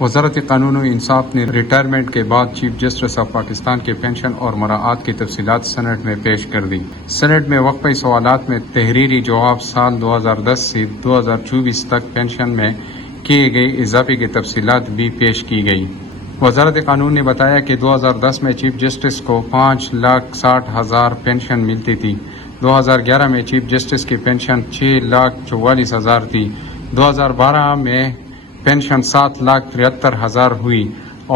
وزارت قانون و انصاف نے ریٹائرمنٹ کے بعد چیف جسٹس آف پاکستان کے پینشن اور مراعات کی تفصیلات سینٹ میں پیش کر دی۔ سینٹ میں وقفی سوالات میں تحریری جواب سال 2010 سے 2024 تک پینشن میں کیے گئے اضافے کی تفصیلات بھی پیش کی گئی۔ وزارت قانون نے بتایا کہ 2010 میں چیف جسٹس کو 5,60,000 پینشن ملتی تھی۔ 2011 میں چیف جسٹس کی پینشن 6,44,000 تھی۔ 2012 میں پینشن 7,73,000 ہوئی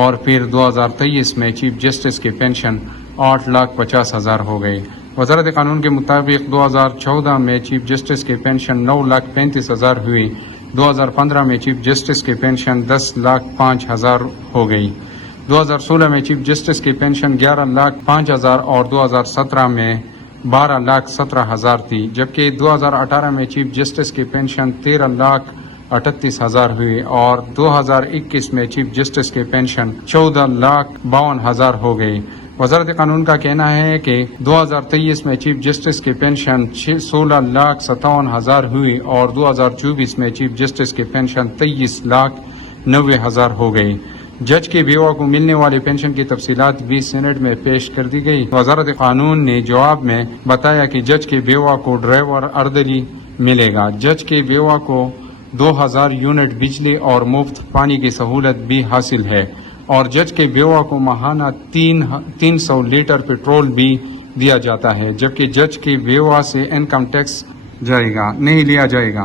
اور پھر 2023 میں چیف جسٹس کی پینشن 8,50,000 ہو گئی۔ وزارت قانون کے مطابق 2014 میں چیف جسٹس کی پینشن 9,35,000 ہوئی۔ 2015 میں چیف جسٹس کی پینشن 10,05,000 ہو گئی۔ 2016 میں چیف جسٹس کی پینشن 11,05,000 اور 2017 میں 12,17,000 تھی، جبکہ 2018 میں چیف جسٹس کی پینشن 13,38,000 ہوئی اور 2021 میں چیف جسٹس کی پینشن 14,52,000 ہو گئی۔ وزارت قانون کا کہنا ہے کہ 2023 میں چیف جسٹس کی پینشن 16,57,000 ہوئی اور 2024 میں چیف جسٹس کی پینشن 23,90,000 ہو گئی۔ جج کی بیوہ کو ملنے والی پینشن کی تفصیلات بھی سینٹ میں پیش کر دی گئی۔ وزارت قانون نے جواب میں بتایا کہ جج کی بیوہ کو ڈرائیور اردلی ملے گا۔ جج کی بیوہ کو 2,000 یونٹ بجلی اور مفت پانی کی سہولت بھی حاصل ہے اور جج کے بیوہ کو ماہانہ 300 لیٹر پیٹرول بھی دیا جاتا ہے، جبکہ جج کی بیوہ سے انکم ٹیکس نہیں لیا جائے گا۔